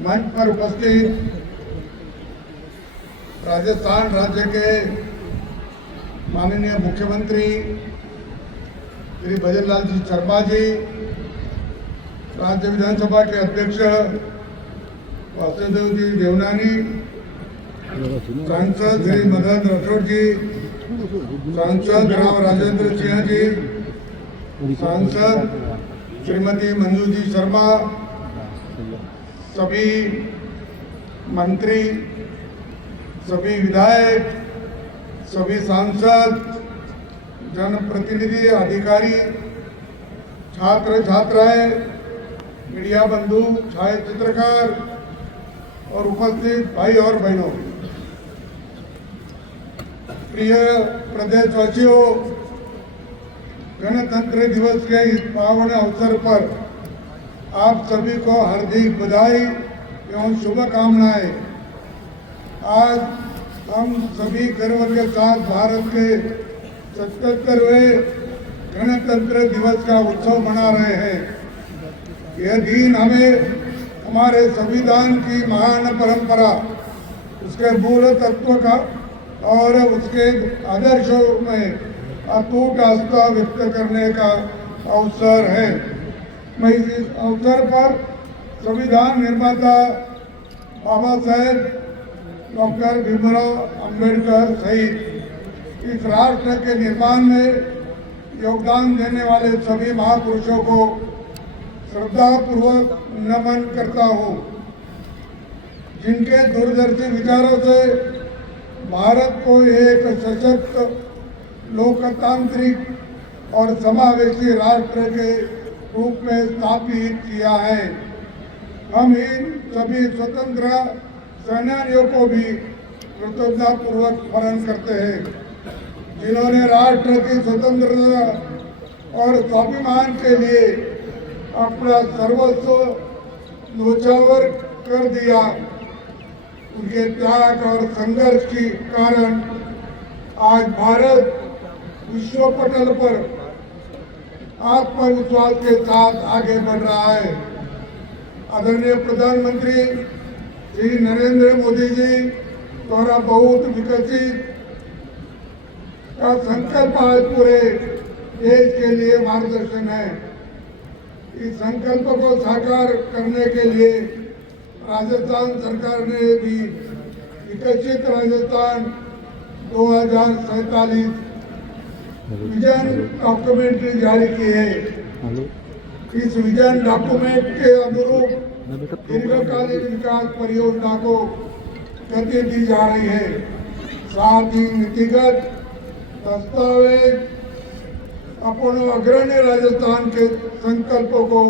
मंच पर उपस्थित राजस्थान राज्य के माननीय मुख्यमंत्री श्री भजनलाल जी शर्मा जी, राज्य विधानसभा के अध्यक्ष वासुदेव जी देवनानी, सांसद श्री मदन राठौड़ जी, सांसद राव राजेंद्र सिंह जी, सांसद श्रीमती मंजू जी शर्मा, सभी मंत्री, सभी विधायक, सभी सांसद, जनप्रतिनिधि, अधिकारी, छात्र छात्राएं, मीडिया बंधु, छायाचित्रकार और उपस्थित भाई और बहनों, प्रिय प्रदेशवासियों, गणतंत्र दिवस के इस पावन अवसर पर आप सभी को हार्दिक बधाई एवं शुभकामनाएं। आज हम सभी गर्व के साथ भारत के 77वें गणतंत्र दिवस का उत्सव मना रहे हैं। यह दिन हमें हमारे संविधान की महान परंपरा, उसके मूल तत्व का और उसके आदर्शों में अटूट आस्था व्यक्त करने का अवसर है। मैं इस अवसर पर संविधान निर्माता बाबा साहेब डॉक्टर भीमराव अंबेडकर सहित इस राष्ट्र के निर्माण में योगदान देने वाले सभी महापुरुषों को श्रद्धापूर्वक नमन करता हूँ, जिनके दूरदर्शी विचारों से भारत को एक सशक्त, लोकतांत्रिक और समावेशी राष्ट्र के रूप में स्थापित किया है। हम इन सभी स्वतंत्रता सेनानियों को भी कृतज्ञतापूर्वक स्मरण करते हैं, जिन्होंने राष्ट्र की स्वतंत्रता और स्वाभिमान के लिए अपना सर्वस्व न्योछावर कर दिया। उनके त्याग और संघर्ष के कारण आज भारत विश्व पटल पर आत्मविश्वास के साथ आगे बढ़ रहा है। आदरणीय प्रधानमंत्री श्री नरेंद्र मोदी जी द्वारा बहुत विकसित का संकल्प आज पूरे देश के लिए मार्गदर्शन है। इस संकल्प को साकार करने के लिए राजस्थान सरकार ने भी विकसित राजस्थान 2047 विजन डॉक्यूमेंट्री जारी की है। इस विजन डॉक्यूमेंट के अनुरूप दीर्घकालीन विकास परियोजना को गति दी जा रही है। साथ ही नीतिगत दस्तावेज अपने अग्रणी राजस्थान के संकल्पों को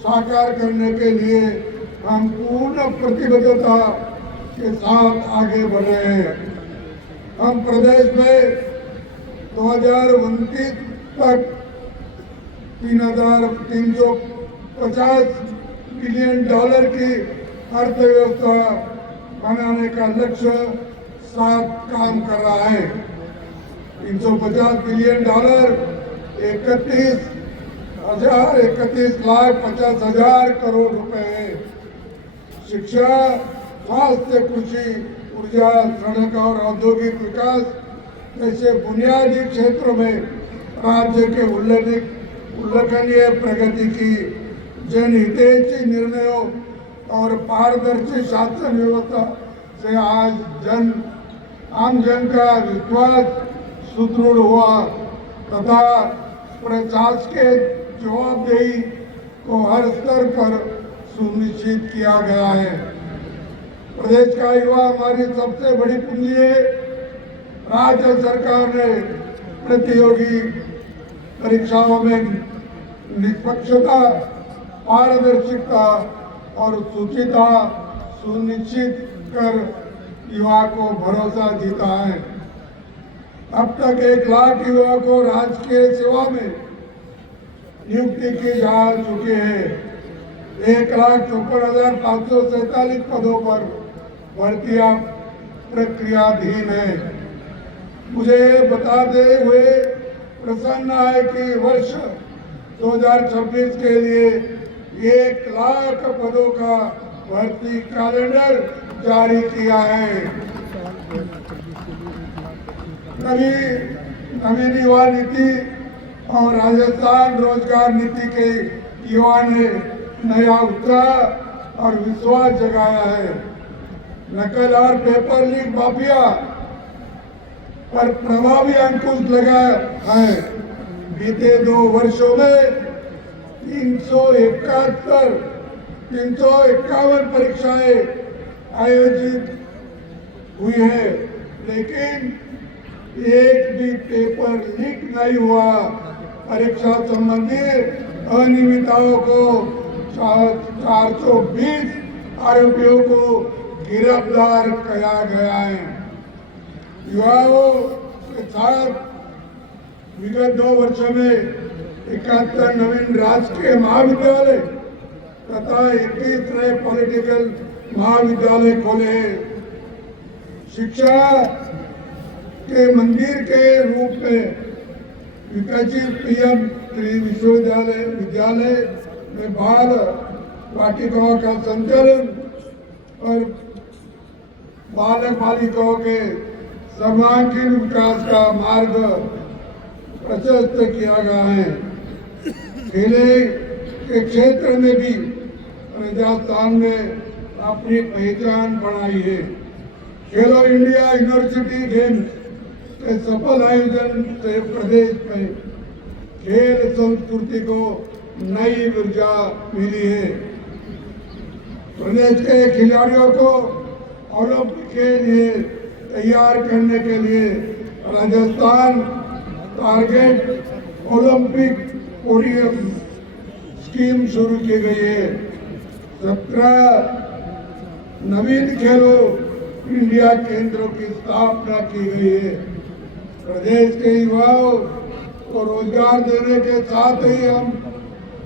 साकार करने के लिए हम पूर्ण प्रतिबद्धता के साथ आगे बढ़ रहे हैं। हम प्रदेश में 2029 तक 3,350 बिलियन डॉलर की अर्थव्यवस्था बनाने का लक्ष्य साथ काम कर रहा है। 350 बिलियन डॉलर 31,50,000 करोड़ रुपए है। शिक्षा, स्वास्थ्य, कृषि, ऊर्जा, सड़क और औद्योगिक विकास जैसे बुनियादी क्षेत्रों में राज्य के उल्लेखनीय प्रगति की, जनहितैषी निर्णयों और पारदर्शी शासन व्यवस्था से आज आम जन का विश्वास सुदृढ़ हुआ तथा प्रशासकीय जवाबदेही को हर स्तर पर सुनिश्चित किया गया है। प्रदेश का युवा हमारी सबसे बड़ी पूंजी है। राज्य सरकार ने प्रतियोगी परीक्षाओं में निष्पक्षता, पारदर्शिता और शुचिता सुनिश्चित कर युवा को भरोसा जीता है। अब तक 1 लाख युवा को राजकीय सेवा में नियुक्ति की जा चुकी है। 1,54,547 पदों पर भर्तियां प्रक्रियाधीन है। मुझे बताते हुए प्रसन्न है कि वर्ष 2026 के लिए 1 लाख पदों का भर्ती कैलेंडर जारी किया है। नवीन युवा नीति और राजस्थान रोजगार नीति के युवा ने नया उत्साह और विश्वास जगाया है। नकल और पेपर लीक माफिया पर प्रभावी अंकुश लगा है। बीते 2 वर्षों में 351 परीक्षाएं आयोजित हुई है, लेकिन एक भी पेपर लीक नहीं हुआ। परीक्षा संबंधी अनियमितताओं को 420 आरोपियों को गिरफ्तार किया गया है। युवाओं के साथ विगत 2 वर्षों में 71 नवीन राजकीय महाविद्यालय तथा 21 नए पॉलिटेक्निकल महाविद्यालय खोले हैं। शिक्षा के मंदिर के रूप में विकसित पीएम विद्यालय में बाल वाटिकाओं का संचालन और बालक बालिकाओं के सर्वांगीण विकास का मार्ग प्रशस्त किया गया है। खेले के क्षेत्र में भी राजस्थान में अपनी पहचान बनाई है। खेलो इंडिया यूनिवर्सिटी गेम्स के सफल आयोजन से प्रदेश में खेल संस्कृति को नई ऊर्जा मिली है। प्रदेश के खिलाड़ियों को ओलंपिक के लिए तैयार करने के लिए राजस्थान टारगेट ओलंपिक कोरियम स्कीम शुरू की गई है। 17 नवीन खेलो इंडिया केंद्रों की स्थापना की गई है। प्रदेश के युवाओं को रोजगार देने के साथ ही हम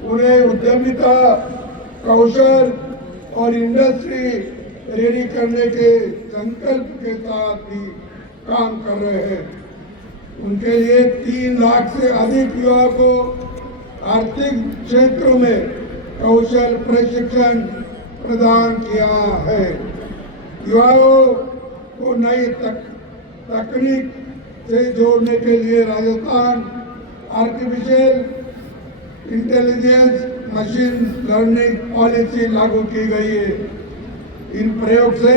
उन्हें उद्यमिता, कौशल और इंडस्ट्री रेडी करने के संकल्प के साथ ही काम कर रहे हैं। उनके लिए 3 लाख से अधिक युवाओं को आर्थिक क्षेत्रों में कौशल प्रशिक्षण प्रदान किया है। युवाओं को नई तकनीक से जोड़ने के लिए Rajasthan artificial intelligence machine learning policy लागू की गई है। इन प्रयोग से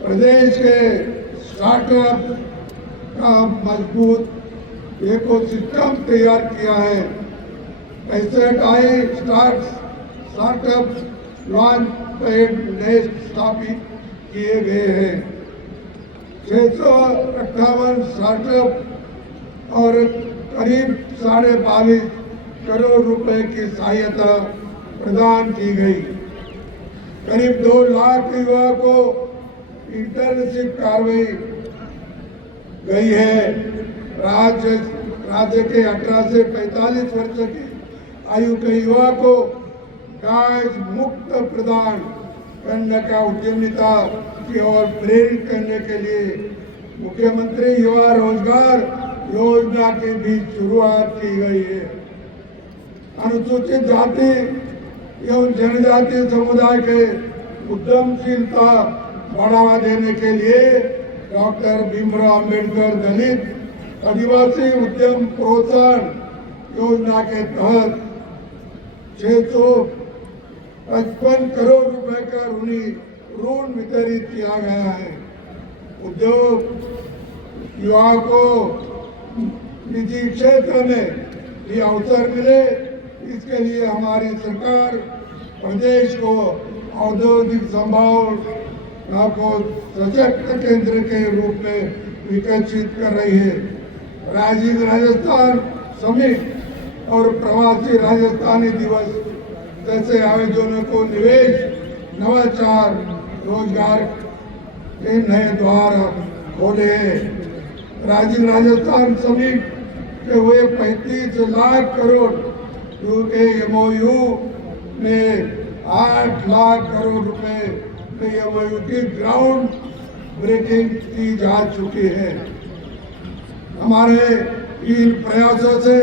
प्रदेश के स्टार्टअप का मजबूत इकोसिस्टम तैयार किया है। 65 स्टार्टअप लॉन्च पैड नए स्थापित किए गए हैं। 658 स्टार्टअप और करीब 22.5 करोड़ रुपए की सहायता प्रदान की गई। करीब 2 लाख युवाओं को इंटर्नशिप कार्रवाई गई है। राज्य के 18 से 45 वर्ष की आयु के युवा को दाज मुक्त प्रदान करने का उद्यमिता की ओर प्रेरित करने के लिए मुख्यमंत्री युवा रोजगार योजना की भी शुरुआत की गई है। अनुसूचित जाति एवं जनजातीय समुदाय के उद्यमशीलता बढ़ावा देने के लिए डॉक्टर भीमराव अंबेडकर दलित आदिवासी उद्यम प्रोत्साहन योजना के तहत 655 करोड़ रुपए का ऋण वितरित किया गया है। उद्योग युवाओं को निजी क्षेत्र में भी अवसर मिले, इसके लिए हमारी सरकार प्रदेश को औद्योगिक संभावना को सशक्त केंद्र के रूप में विकसित कर रही है। राजीव राजस्थान समिट और प्रवासी राजस्थानी दिवस जैसे आयोजनों को निवेश, नवाचार, रोजगार के नए द्वार खोले हैं। राजीव राजस्थान समिट के हुए 35 लाख करोड़ के MOU में 8 लाख करोड़ रुपए के MOU की ग्राउंड ब्रेकिंग की जा चुकी है। हमारे इन प्रयासों से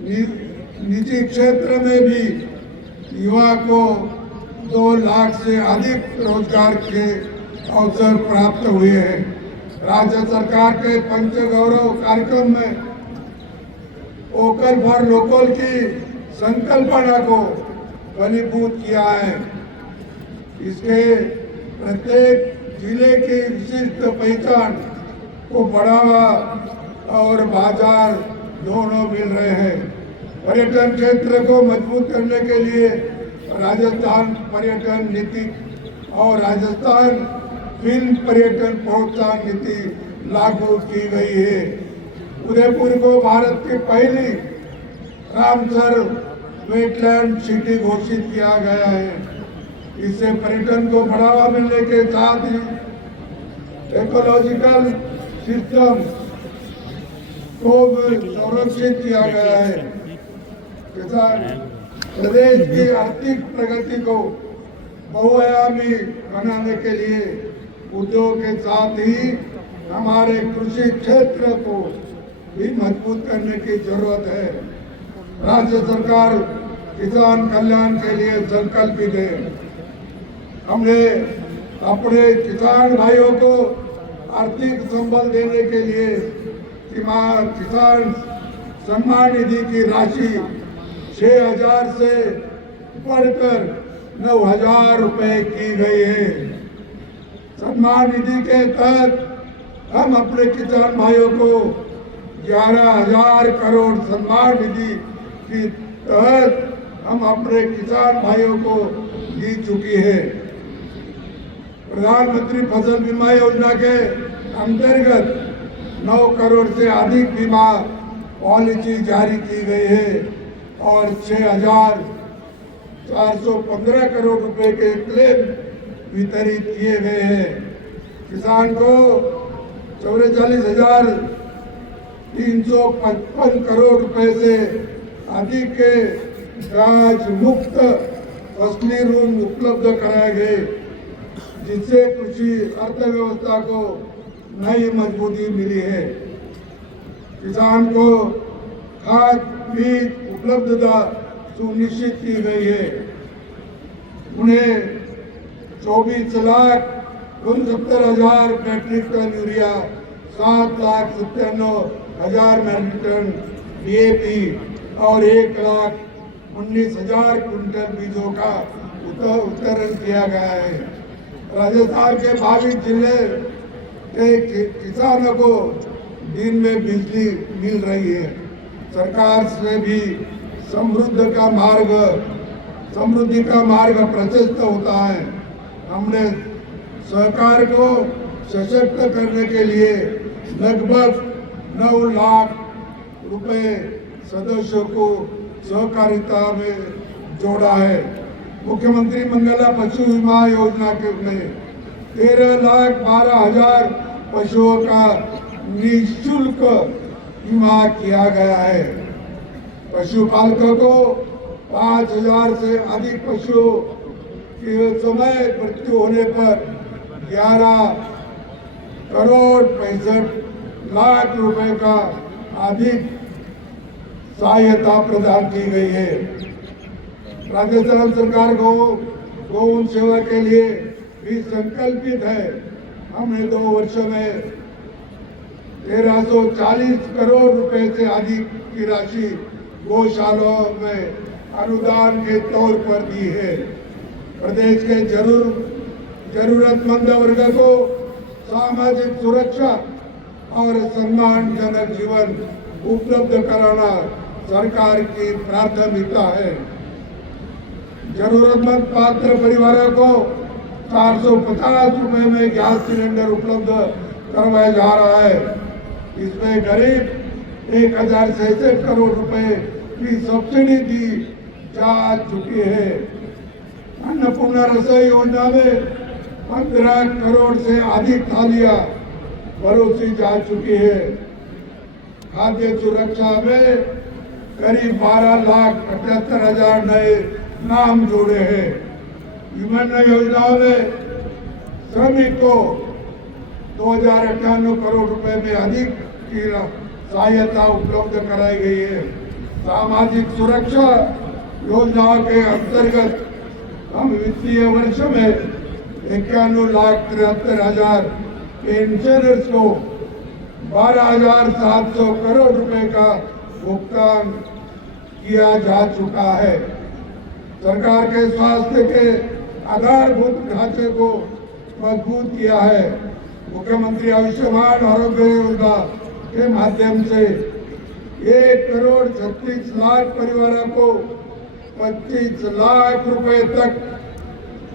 निजी क्षेत्र में भी युवा को 2 लाख से अधिक रोजगार के अवसर प्राप्त हुए हैं। राज्य सरकार के पंच गौरव कार्यक्रम में वोकल फॉर लोकल की संकल्पना को फलीभूत किया है। इसके प्रत्येक जिले की विशिष्ट पहचान को बढ़ावा और बाजार दोनों मिल रहे हैं। पर्यटन क्षेत्र को मजबूत करने के लिए राजस्थान पर्यटन नीति और राजस्थान फिल्म पर्यटन प्रोत्साहन नीति लागू की गई है। उदयपुर को भारत की पहली रामसर वेटलैंड सिटी घोषित किया गया है। इससे पर्यटन को बढ़ावा मिलने के साथ ही इकोलॉजिकल सिस्टम को संरक्षित किया गया है। किसान प्रदेश की आर्थिक प्रगति को बहुआयामी बनाने के लिए उद्योग के साथ ही हमारे कृषि क्षेत्र को भी मजबूत करने की जरूरत है। राज्य सरकार किसान कल्याण के लिए संकल्पित है। हमने अपने किसान भाइयों को आर्थिक संबल देने के लिए किसान सम्मान निधि की राशि 6,000 से बढ़कर 9,000 रुपए की गई है। सम्मान निधि के तहत हम अपने किसान भाइयों को 11,000 करोड़ सम्मान निधि के तहत हम अपने किसान भाइयों को दी चुकी है। प्रधानमंत्री फसल बीमा योजना के अंतर्गत 9 करोड़ से अधिक बीमा पॉलिसी जारी की गई है और 6,415 करोड़ रुपए के क्लेम वितरित किए गए हैं। किसान को 44,355 करोड़ रुपए से अधिक के ब्याज मुक्त फसली ऋण उपलब्ध कराए गए, जिससे कृषि अर्थव्यवस्था को नई मजबूती मिली है। किसान को खाद बीज उपलब्धता सुनिश्चित की गई है। उन्हें 24,69,70,000 metric ton urea, 7,97,000 metric ton DAP और 1,19,000 क्विंटल बीजों का वितरण किया गया है। राजस्थान के 22 जिले के किसानों को दिन में बिजली मिल रही है। सरकार से भी समृद्धि का मार्ग प्रशस्त होता है। हमने सरकार को सशक्त करने के लिए लगभग 9 लाख रुपए सदस्यों को सहकारिता में जोड़ा है। मुख्यमंत्री मंगला पशु बीमा योजना के में 13,12,000 पशुओं का निःशुल्क बीमा किया गया है। पशुपालकों को 5,000 से अधिक पशुओं के समय मृत्यु होने पर 11 करोड़ 65 लाख रुपए का अधिक सहायता प्रदान की गई है। राजस्थान सरकार गौन सेवा के लिए भी संकल्पित है। हमने 2 वर्षों में 1,340 करोड़ रुपए से अधिक की राशि गौशालाओं में अनुदान के तौर पर दी है। प्रदेश के जरूरतमंद वर्ग को सामाजिक सुरक्षा और सम्मानजनक जीवन उपलब्ध कराना सरकार की प्राथमिकता है। जरूरतमंद पात्र परिवारों को 450 रुपए में गैस सिलेंडर उपलब्ध करवाया जा रहा है। इसमें करीब 1,066 करोड़ रुपए की सब्सिडी दी जा चुकी है। अन्नपूर्णा रसोई योजना में 15 करोड़ से अधिक थालियां परोसी जा चुकी है। खाद्य सुरक्षा में करीब 12,78,000 नए नाम जोड़े हैं। विभिन्न योजनाओं में श्रमिक को 2,098 करोड़ रुपए में अधिक की सहायता उपलब्ध कराई गई है। सामाजिक सुरक्षा योजनाओं के अंतर्गत हम वित्तीय वर्ष में 91,73,000 पेंशनर्स को 12,700 करोड़ रुपए का भुगतान किया जा चुका है। सरकार के स्वास्थ्य के आधारभूत ढांचे को मजबूत किया है। मुख्यमंत्री आयुष्मान आरोग्य योजना के माध्यम से 1,36,00,000 परिवारों को 25 लाख रुपए तक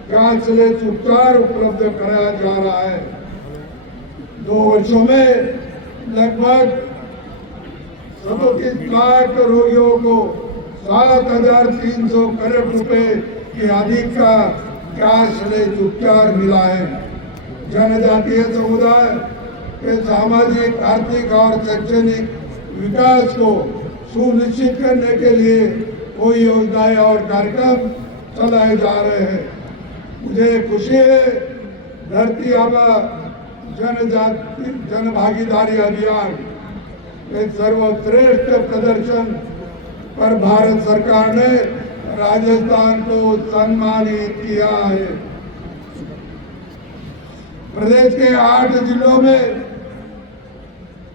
कैशलेस उपचार उपलब्ध कराया जा रहा है। 2 वर्षों में लगभग 37 लाख रोगियों को 7,300 करोड़ रुपए की अधिक का कैशलेस उपचार मिला है। जनजातीय समुदाय के सामाजिक, आर्थिक और शैक्षणिक विकास को सुनिश्चित करने के लिए कोई योजनाएं और कार्यक्रम चलाए जा रहे हैं। मुझे खुशी है धरती आबा जन भागीदारी अभियान के सर्वश्रेष्ठ प्रदर्शन पर भारत सरकार ने राजस्थान को सम्मानित किया है। प्रदेश के 8 जिलों में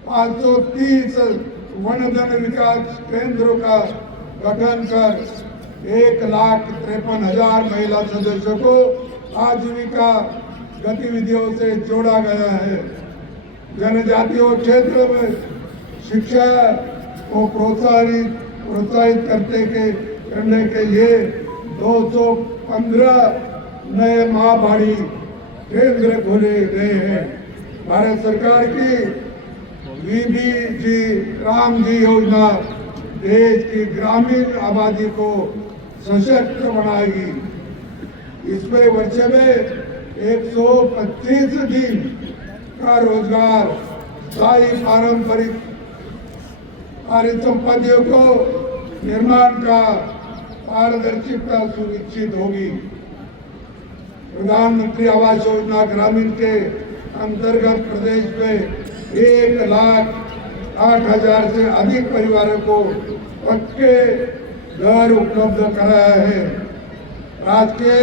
530 वनधन विकास केंद्रों का गठन कर 1,53,000 महिला सदस्यों को आजीविका गतिविधियों से जोड़ा गया है। जनजातीय क्षेत्र में शिक्षा को प्रोत्साहित करने के लिए 215 नए माँ-बाड़ी केंद्र खोले गए हैं। भारत सरकार की वीबीजी रामजी योजना देश की ग्रामीण आबादी को सशक्त बनाएगी। इसमें वर्ष में 125 दिन का रोजगार, स्थायी पारंपरिक परिसंपत्तियों को निर्माण का पारदर्शिता सुनिश्चित होगी। प्रधानमंत्री आवास योजना ग्रामीण के अंतर्गत प्रदेश में 1,08,000 से अधिक परिवारों को पक्के घर उपलब्ध कराया है। राजकीय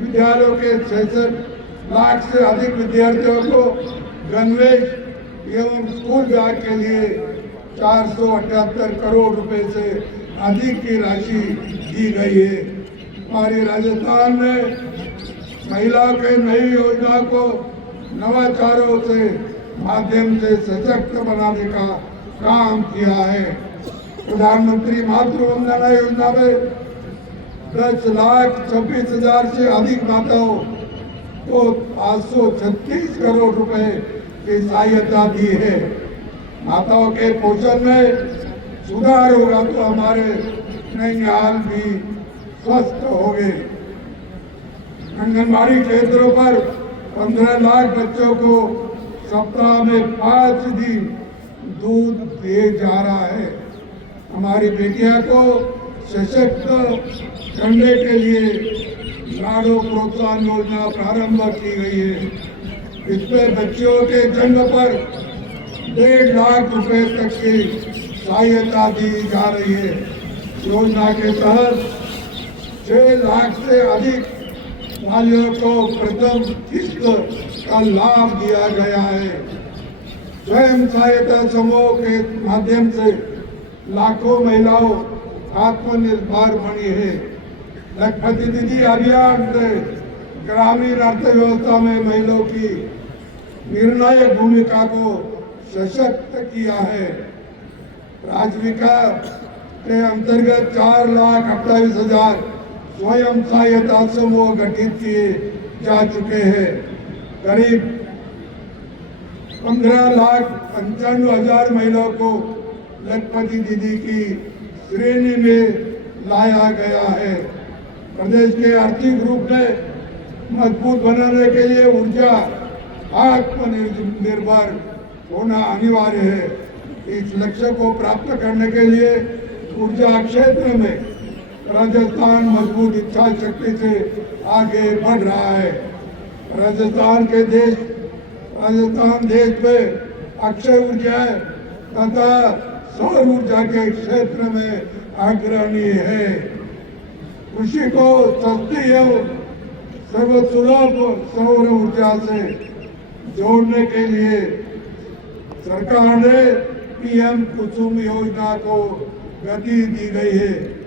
विद्यालयों के 66 लाख से अधिक विद्यार्थियों को गणवेश एवं स्कूल बैग के लिए 478 करोड़ रुपए से अधिक की राशि दी गई है। हमारी राजस्थान में महिलाओं के नई योजना को नवाचारों से माध्यम से सशक्त बनाने का काम किया है। प्रधानमंत्री मातृ वंदना योजना में 10,26,000 से अधिक माताओं को 536 करोड़ रुपए की सहायता दी है। माताओं के पोषण में सुधार होगा तो हमारे नैनिहाल भी स्वस्थ होंगे। आंगनबाड़ी केंद्रों पर 15 लाख बच्चों को सप्ताह में 5 दिन दूध दिए जा रहा है। हमारी बेटियों को सशक्त करने के लिए लाड़ो प्रोत्साहन योजना प्रारंभ की गई है। इसमें बच्चियों के जन्म पर 1.5 लाख रुपए तक की सहायता दी जा रही है। योजना के तहत 6 लाख से अधिक वालियों को प्रथम किस्त का लाभ दिया गया है। स्वयं सहायता समूह के माध्यम से लाखों महिलाओं आत्मनिर्भर बनी है। लखपति दीदी अभियान से ग्रामीण अर्थव्यवस्था में महिलाओं की निर्णायक भूमिका को सशक्त किया है। आजीविका के अंतर्गत 4,28,000 स्वयं सहायता समूह गठित किए जा चुके हैं। करीब 15,95,000 महिलाओं को लखपति दीदी की श्रेणी में लाया गया है। प्रदेश के आर्थिक रूप में मजबूत बनाने के लिए ऊर्जा आत्मनिर्भर होना अनिवार्य है। इस लक्ष्य को प्राप्त करने के लिए ऊर्जा क्षेत्र में राजस्थान मजबूत इच्छा शक्ति से आगे बढ़ रहा है। राजस्थान देश में अक्षय ऊर्जा तथा सौर ऊर्जा के क्षेत्र में अग्रणी है। कृषि को सस्ती एवं सर्वसुलभ सौर ऊर्जा से जोड़ने के लिए सरकार ने पीएम कुसुम योजना को गति दी गई है।